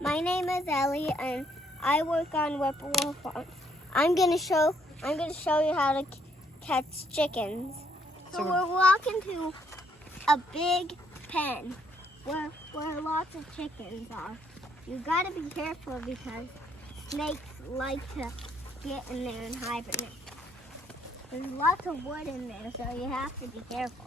My name is Ellie, and I work on Whippoorwill Farm. I'm gonna show you how to catch chickens. So we're walking to a big pen where lots of chickens are. You gotta be careful because snakes like to get in there and hibernate. There's lots of wood in there, so you have to be careful.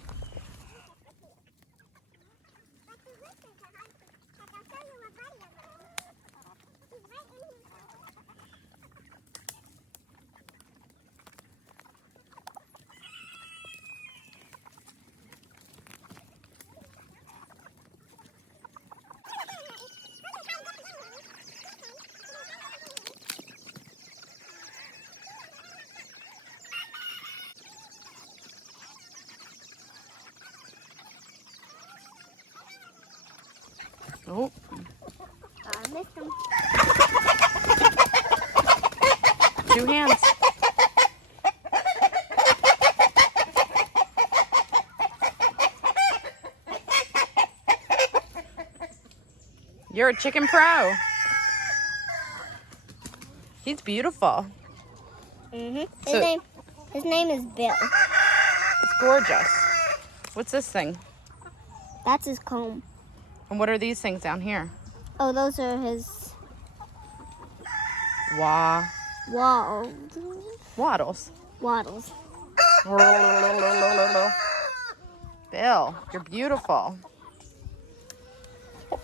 Oh. I missed them. 2 hands. You're a chicken pro. He's beautiful. His name is Bill. It's gorgeous. What's this thing? That's his comb. And what are these things down here? Oh, those are his Waddles. waddles. Bill, you're beautiful. That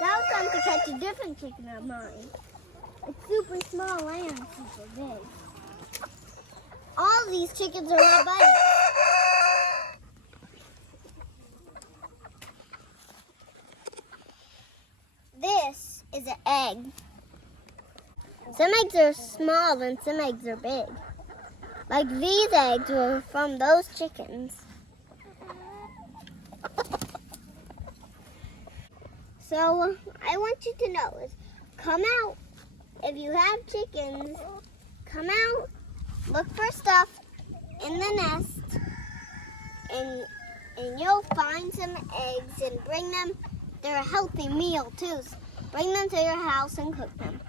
was time to catch a different chicken of mine. It's super small and super big. All these chickens are my buddies. This is an egg. Some eggs are small and some eggs are big. Like these eggs were from those chickens. So I want you to know is come out. If you have chickens, come out, look for stuff in the nest, and you'll find some eggs and bring them. They're a healthy meal too. So bring them to your house and cook them.